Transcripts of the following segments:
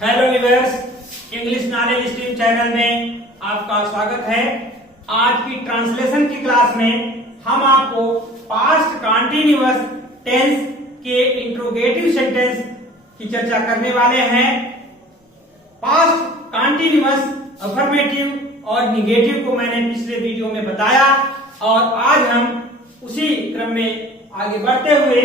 Hello viewers, English knowledge stream channel में आपका स्वागत है। आज की ट्रांसलेशन की क्लास में हम आपको पास्ट कंटीन्यूअस टेंस के इंट्रोगेटिव सेंटेंस की चर्चा करने वाले हैं। पास्ट कंटीन्यूअस अफर्मेटिव और निगेटिव को मैंने पिछले वीडियो में बताया और आज हम उसी क्रम में आगे बढ़ते हुए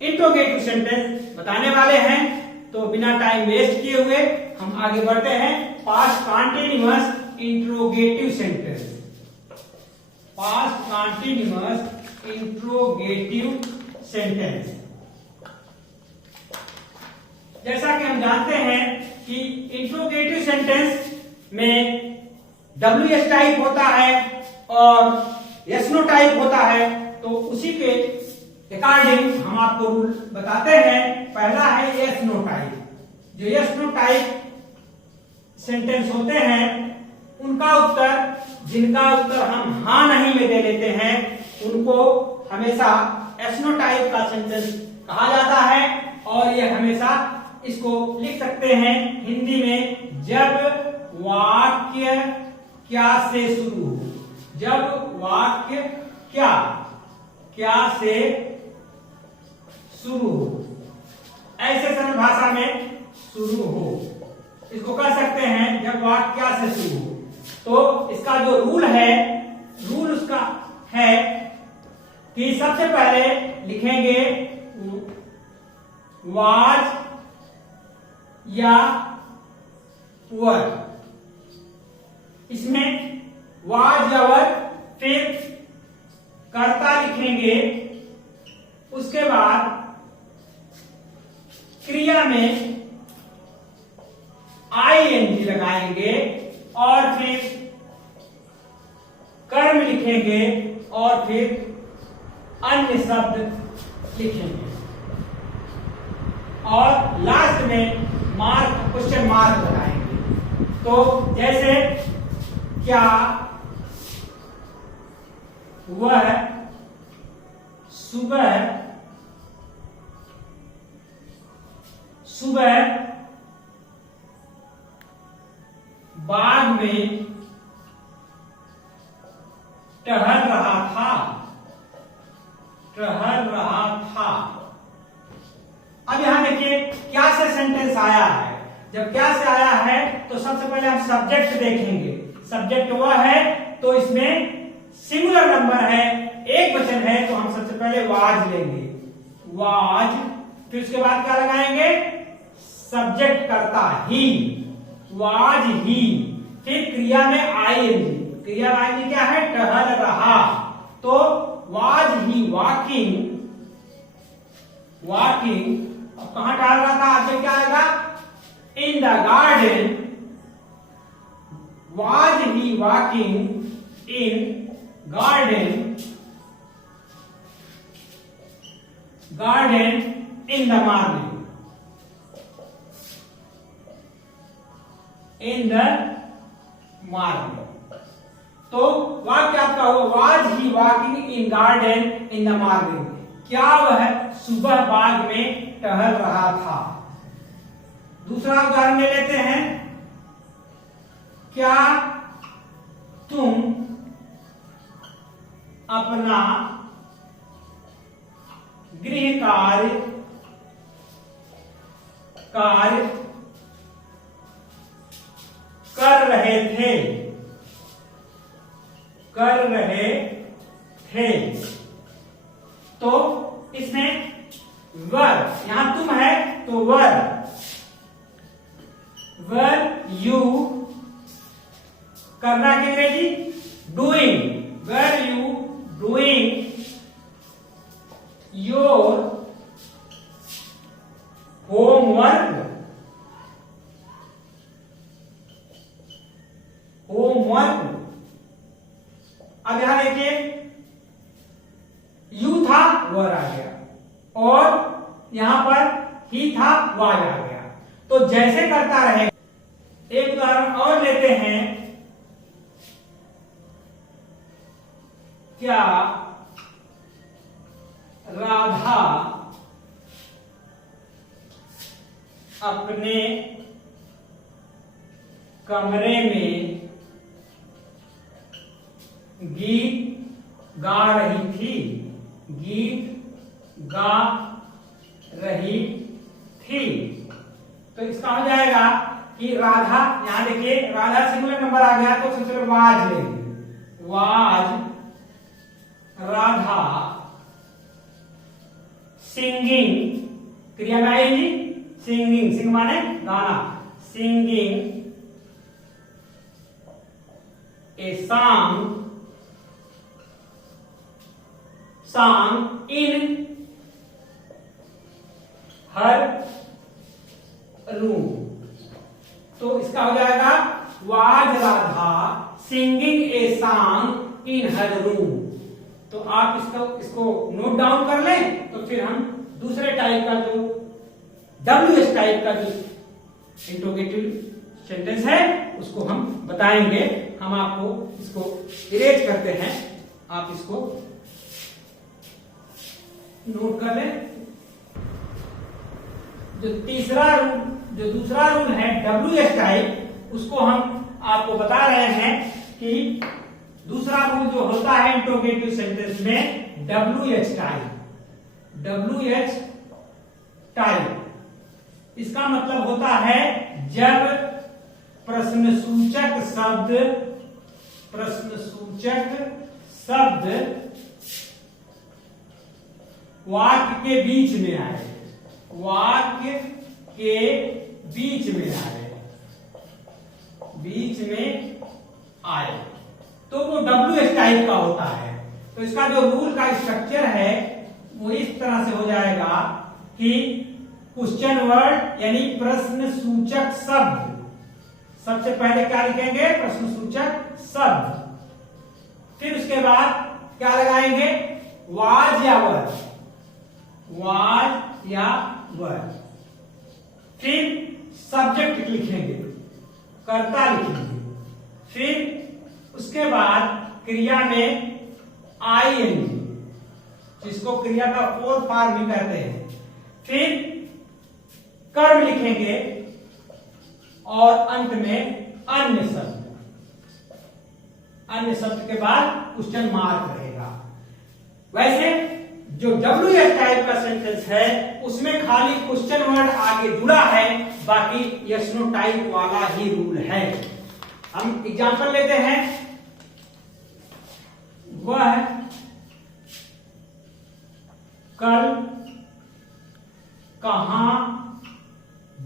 इंट्रोगेटिव सेंटेंस बताने वाले हैं। तो बिना टाइम वेस्ट किए हुए हम आगे बढ़ते हैं। Past continuous interrogative sentence. Past continuous interrogative sentence. जैसा कि हम जानते हैं कि इंट्रोगेटिव सेंटेंस में WS टाइप होता है और यस नो टाइप होता है। तो उसी के अकॉर्डिंग हम आपको रूल बताते हैं। पहला है यस नो टाइप। जो यस नो टाइप सेंटेंस होते हैं उनका उत्तर, जिनका उत्तर हम हाँ नहीं में दे लेते हैं, उनको हमेशा यस नो टाइप का सेंटेंस कहा जाता है। और ये हमेशा इसको लिख सकते हैं हिंदी में, जब वाक्य क्या से शुरू हो। जब वाक्य क्या से शुरू हो, ऐसे सरल भाषा में शुरू हो, इसको कर सकते हैं जब वाक्य क्या से शुरू हो। तो इसका जो रूल है, रूल उसका है कि सबसे पहले लिखेंगे वाज या वर। इसमें वाज या वर, फिर कर्ता लिखेंगे, उसके बाद क्रिया में ING लगाएंगे और फिर कर्म लिखेंगे और फिर अन्य शब्द लिखेंगे और लास्ट में मार्क, क्वेश्चन मार्क लगाएंगे। तो जैसे क्या वह सुबह बाग में टहल रहा था। अब यहां देखिए क्या से सेंटेंस आया है। जब क्या से आया है तो सबसे पहले हम सब्जेक्ट देखेंगे। सब्जेक्ट वह है तो इसमें सिंगुलर नंबर है, एक वचन है, तो हम सबसे पहले वाज लेंगे, वाज। फिर उसके बाद क्या लगाएंगे, सब्जेक्ट करता ही, वाज ही। फिर क्रिया में ING, क्रिया ING क्या है, टहल रहा। तो वाज ही वॉकिंग, अब कहां टहल रहा था, आगे क्या आएगा, in the garden. Was he walking in garden in the morning, in the morning. तो वाक्य आपका हो, was he walking in garden in the morning. क्या वह सुबह बाग में टहल रहा था। दूसरा उदाहरण ले लेते हैं, क्या तुम अपना गृह कार्य कर रहे थे। तो इसमें वर, यहां तुम है तो वर यू, करना की अंग्रेजी doing, were you doing your homework. अब यहां देखिए यू था, वर आ गया, और यहां पर ही था, वाज आ गया। तो जैसे करता रहे। एक उदाहरण और लेते हैं, क्या राधा अपने कमरे में गीत गा रही थी। गीत गा रही थी। तो इसका हो जाएगा कि राधा, यहां देखिए राधा सिंगुलर नंबर आ गया तो सबसे पहले वाज लेंगे। वाज राधा सिंगिंग, क्रिया में आएगी सिंगिंग, सिंग माने गाना, singing A song in her room। तो इसका हो जाएगा was Radha singing a song in her room. तो आप इसको नोट डाउन कर लें, तो फिर हम दूसरे टाइप का जो WH टाइप का जो इंट्रोगेटिव सेंटेंस है उसको हम बताएंगे। हम आपको इसको इरेज करते हैं, आप इसको नोट कर लें। जो दूसरा रूल है WH टाइप, उसको हम आपको बता रहे हैं कि दूसरा रूल जो होता है इंट्रोगेटिव सेंटेंस में WH टाइप, इसका मतलब होता है जब प्रश्नसूचक शब्द वाक्य के बीच में आए, वाक्य के बीच में आए तो वो WH टाइप का होता है। तो इसका जो रूल का स्ट्रक्चर है वो इस तरह से हो जाएगा कि क्वेश्चन वर्ड यानी प्रश्न सूचक शब्द, सबसे पहले क्या लिखेंगे, प्रश्न सूचक शब्द, फिर उसके बाद क्या लगाएंगे, वाज या वर, फिर सब्जेक्ट लिखेंगे, कर्ता लिखेंगे, फिर उसके बाद क्रिया में ING, जिसको क्रिया का फोर्थ फॉर्म भी कहते हैं, फिर कर्म लिखेंगे और अंत में अन्य शब्द के बाद क्वेश्चन मार्क रहेगा। वैसे जो WH टाइप का सेंटेंस है उसमें खाली क्वेश्चन वर्ड आगे जुड़ा है, बाकी यस नो टाइप वाला ही रूल है। हम एग्जांपल लेते हैं, वह कल कहां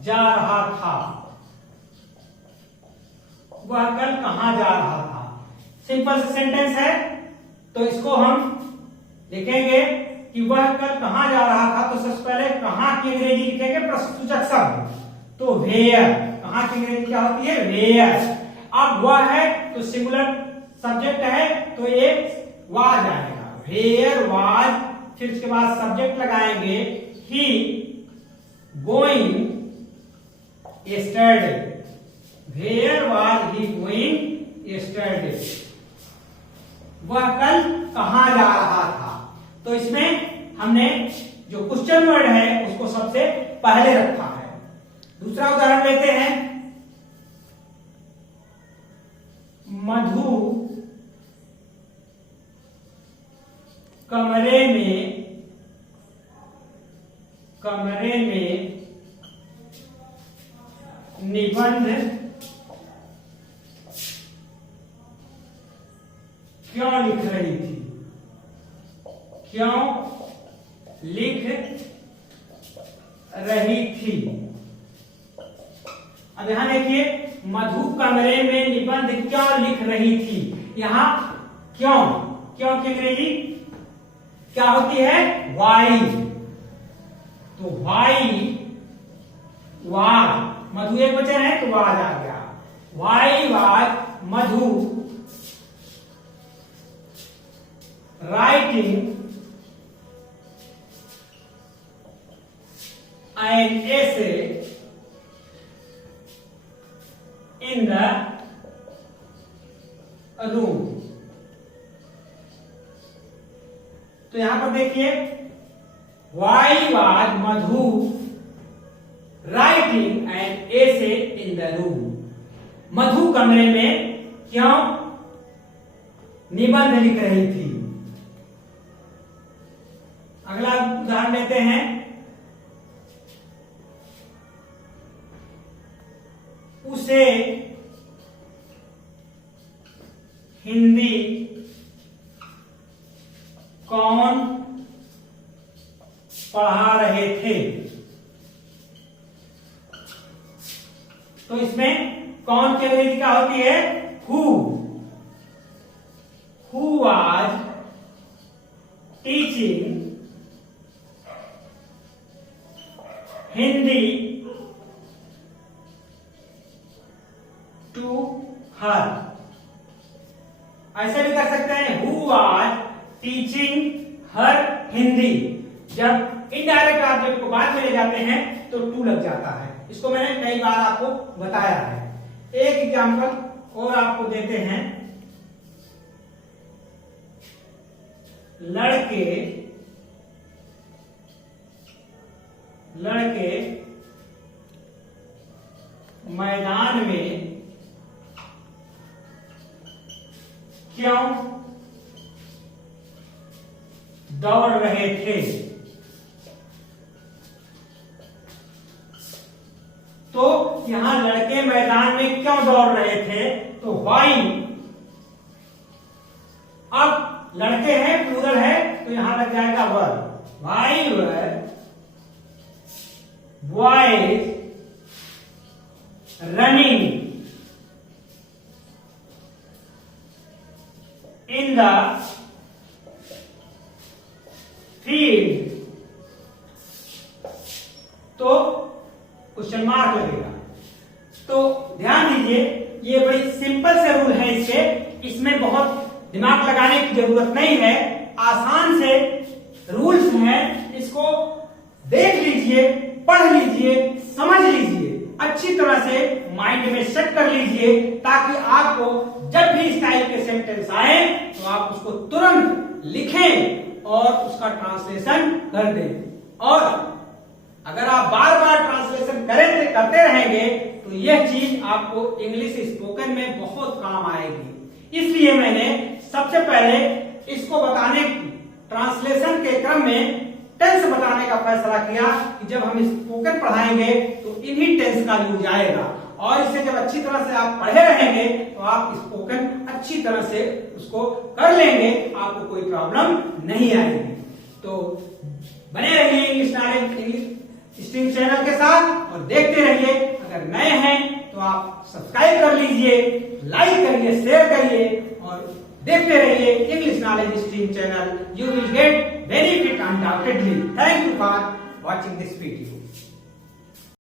जा रहा था। वह कल कहां जा रहा था, सिंपल सेंटेंस है। तो इसको हम लिखेंगे कि वह कल कहां जा रहा था, तो सबसे पहले कहां की अंग्रेजी लिखेंगे, प्रश्नसूचक शब्द, तो वेयर, कहां की अंग्रेजी क्या होती है, वेयर। अब वह है तो सिंगुलर सब्जेक्ट है तो ये वाज आएगा, वेयर वाज, फिर उसके बाद सब्जेक्ट लगाएंगे he going yesterday, where was he going yesterday, वह कल कहां जा रहा था। तो इसमें हमने जो क्वेश्चन वर्ड है उसको सबसे पहले रखा है। दूसरा उदाहरण लेते हैं, मधु कमरे में निबंध क्यों लिख रही थी, क्यों लिख रही थी। अब यहां देखिए, मधु कमरे में निबंध क्यों लिख रही थी। यहां क्यों की अंग्रेजी क्या होती है, वाई। तो वाई वाज, मधु एक वचन है तो वाज आ गया, why was Madhu writing an essay in the room। तो यहां पर देखिए, why was Madhu write writing an essay in the room. Madhu कमरे में क्यों निबंध लिख रही थी। अगला उदाहरण लेते हैं। उसे हिंदी कौन पढ़ा रहे थे। तो इसमें कौन की अंग्रेजी क्या होती है, who was teaching Hindi to her. ऐसे भी कर सकते हैं, who was teaching her Hindi. जब इनडायरेक्ट ऑब्जेक्ट को बाद में ले जाते हैं तो टू लग जाता है। इसको मैंने कई बार आपको बताया है। एक एग्जांपल और आपको देते हैं। लड़के मैदान में क्यों दौड़ रहे थे। तो यहां लड़के मैदान में क्यों दौड़ रहे थे, तो व्हाई। अब लड़के हैं, प्लूरल है, तो यहां लग जाएगा were. Why were boys running in the field. तो क्वेश्चन मार्क लगेगा। तो ध्यान दीजिए, ये बड़ी सिंपल से रूल है इसके, इसमें बहुत दिमाग लगाने की जरूरत नहीं है। आसान से रूल्स हैं, इसको देख लीजिए, पढ़ लीजिए, समझ लीजिए, अच्छी तरह से माइंड में सेट कर लीजिए, ताकि आपको जब भी इस टाइप के सेंटेंस आए तो आप उसको तुरंत लिखें और उसका ट्रांसलेशन कर दें। और अगर आप बार बार ट्रांसलेशन करते रहेंगे तो यह चीज आपको इंग्लिश स्पोकन में बहुत काम आएगी। इसलिए मैंने सबसे पहले इसको बताने, ट्रांसलेशन के क्रम में टेंस बताने का फैसला किया कि जब हम स्पोकन पढ़ाएंगे तो इन्हीं टेंस का यूज आएगा। और इसे जब अच्छी तरह से आप पढ़े रहेंगे तो आप स्पोकन अच्छी तरह से उसको कर लेंगे, आपको कोई प्रॉब्लम नहीं आएगी। तो बने रहिए इंग्लिश नॉलेज स्ट्रीम चैनल के साथ और देखते रहिए। अगर नए हैं तो आप सब्सक्राइब कर लीजिए, लाइक करिए, शेयर करिए और देखते रहिए English knowledge stream channel. You will get benefit undoubtedly. Thank you for watching this video.